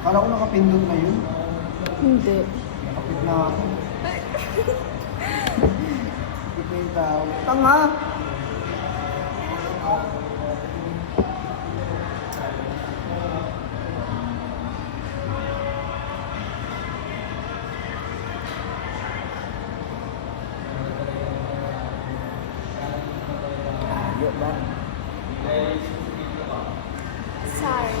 Kala ko nakapindot na yun. Hindi. Nakapit na ako. Nakapit na yung tao. Tanga! Ayok ba? Sorry.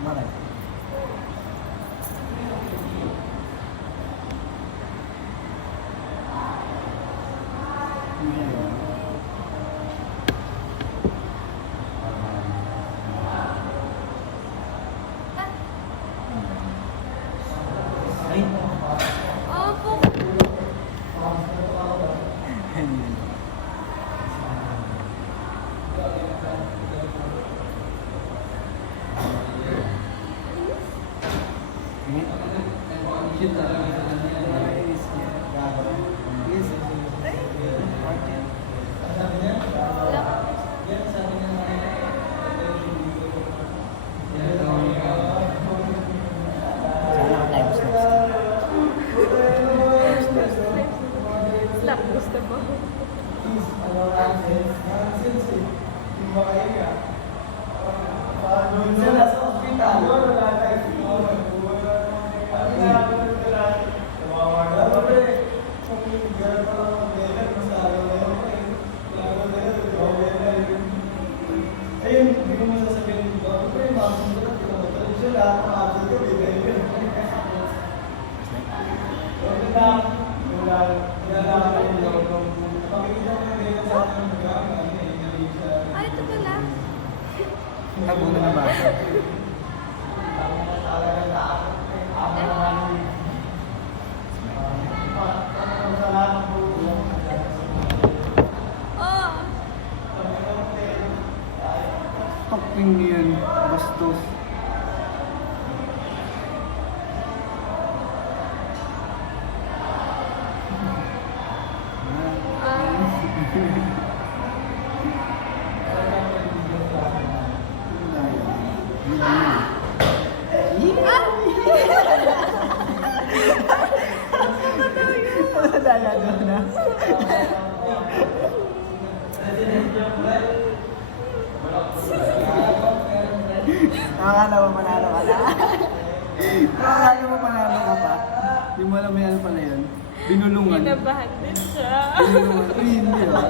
Bakit? Ay! Opo. Slap gusto mo. Ay, ito pala. Tago na na ba? Oh. Topping yun. Bastos. Dala doon na. Nakakala mo manalo ka na. Nakakala mo manalo ka pa. Hindi mo alam yan pala yun. Binulungan. Kinabahan din siya. Binulungan. Uy, hindi ah.